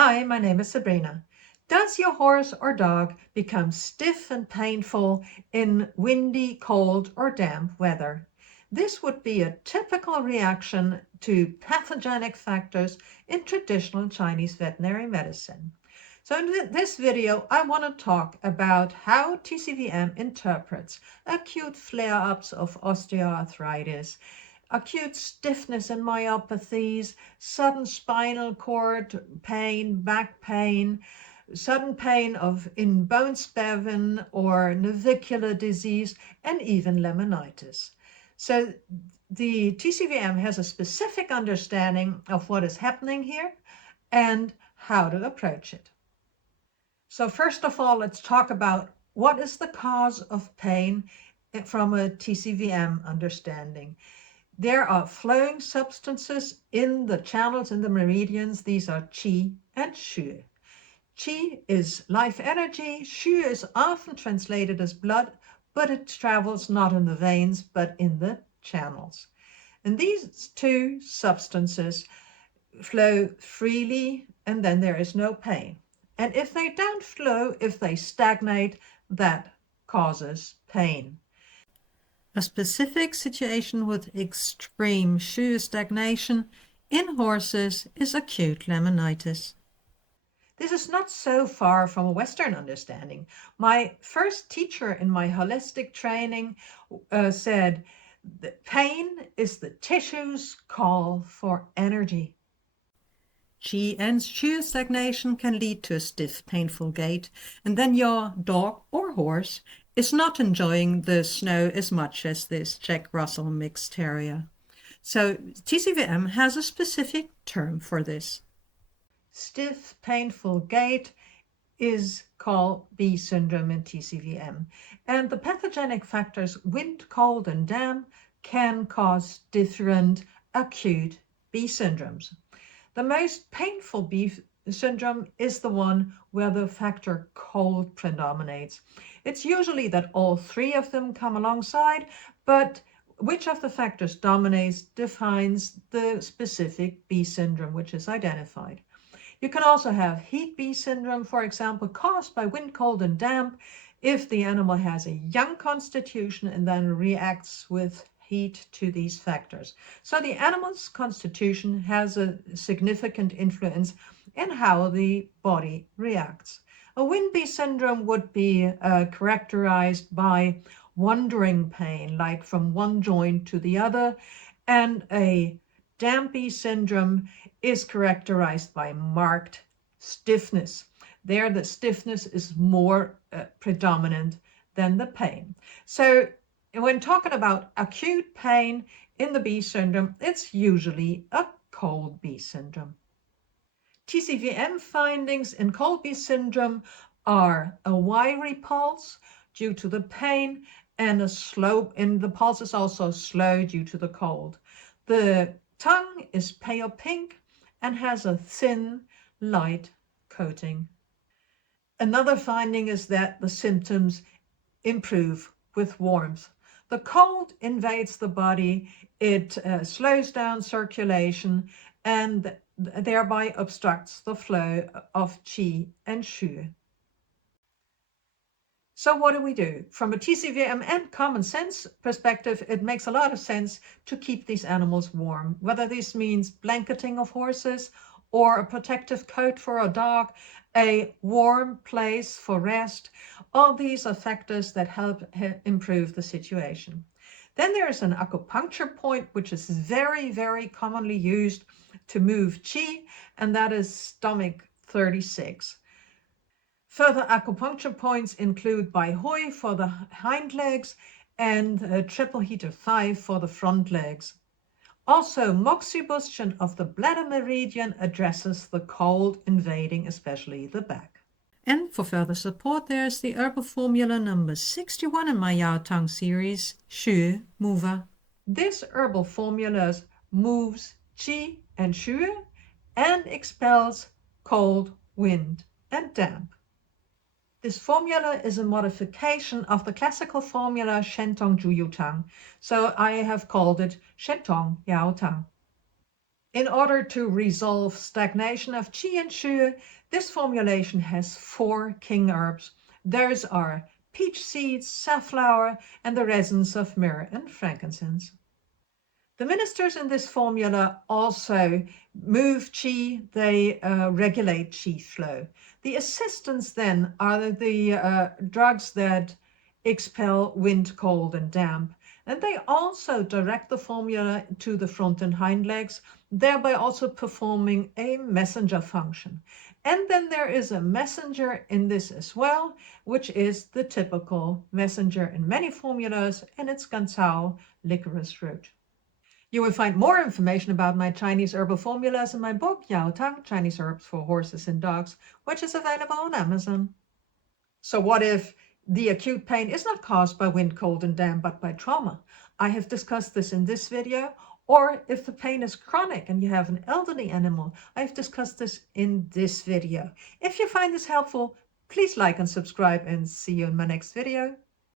Hi, my name is Sabrina. Does your horse or dog become stiff and painful in windy, cold, or damp weather? This would be a typical reaction to pathogenic factors in traditional Chinese veterinary medicine. So in this video, I want to talk about how TCVM interprets acute flare-ups of osteoarthritis, acute stiffness and myopathies, sudden spinal cord pain, back pain, sudden pain in bone spavin or navicular disease, and even laminitis. So the TCVM has a specific understanding of what is happening here and how to approach it. So first of all, let's talk about what is the cause of pain from a TCVM understanding. There are flowing substances in the channels, in the meridians. These are qi and xue. Qi is life energy. Xue is often translated as blood, but it travels not in the veins, but in the channels. And these two substances flow freely, and then there is no pain. And if they don't flow, if they stagnate, that causes pain. A specific situation with extreme xue stagnation in horses is acute laminitis. This is not so far from a Western understanding. My first teacher in my holistic training said that pain is the tissue's call for energy. Qi and xue stagnation can lead to a stiff, painful gait, and then your dog or horse is not enjoying the snow as much as this Jack Russell mixed terrier. So TCVM has a specific term for this. Stiff, painful gait is called B syndrome in TCVM. And the pathogenic factors wind, cold, and damp can cause different acute B syndromes. The most painful B syndrome is the one where the factor cold predominates. It's usually that all three of them come alongside, but which of the factors dominates defines the specific B syndrome which is identified. You can also have heat B syndrome, for example, caused by wind, cold, and damp if the animal has a young constitution and then reacts with heat to these factors. So the animal's constitution has a significant influence in how the body reacts. A wind B syndrome would be characterized by wandering pain, like from one joint to the other, and a damp B syndrome is characterized by marked stiffness. There, the stiffness is more predominant than the pain. So when talking about acute pain in the B syndrome, it's usually a cold B syndrome. TCVM findings in cold B syndrome are a wiry pulse due to the pain and a slow, and the pulse is also slow due to the cold. The tongue is pale pink and has a thin, light coating. Another finding is that the symptoms improve with warmth. The cold invades the body, it slows down circulation and thereby obstructs the flow of qi and xue. So what do we do? From a TCVM and common sense perspective, it makes a lot of sense to keep these animals warm, whether this means blanketing of horses or a protective coat for a dog, a warm place for rest. All these are factors that help improve the situation. Then there is an acupuncture point, which is very, very commonly used to move qi, and that is stomach 36. Further acupuncture points include Bai Hui for the hind legs and triple heater 5 for the front legs. Also, moxibustion of the bladder meridian addresses the cold invading especially the back. And for further support, there's the herbal formula number 61 in my Yao Tang series, Xue-Mover. This herbal formula moves qi and xue and expels cold, wind, and damp. This formula is a modification of the classical formula Shentong Ju Yu Tang, so I have called it Shentong Yao Tang. In order to resolve stagnation of qi and shu, this formulation has 4 king herbs. Those are peach seeds, safflower, and the resins of myrrh and frankincense. The ministers in this formula also move qi, they regulate qi flow. The assistants then are the drugs that expel wind, cold, and damp. And they also direct the formula to the front and hind legs, thereby also performing a messenger function. And then there is a messenger in this as well, which is the typical messenger in many formulas, and it's Gansao licorice root. You will find more information about my Chinese herbal formulas in my book, Yao Tang, Chinese Herbs for Horses and Dogs, which is available on Amazon. So what if the acute pain is not caused by wind, cold, and damp, but by trauma? I have discussed this in this video. Or if the pain is chronic and you have an elderly animal, I have discussed this in this video. If you find this helpful, please like and subscribe, and see you in my next video.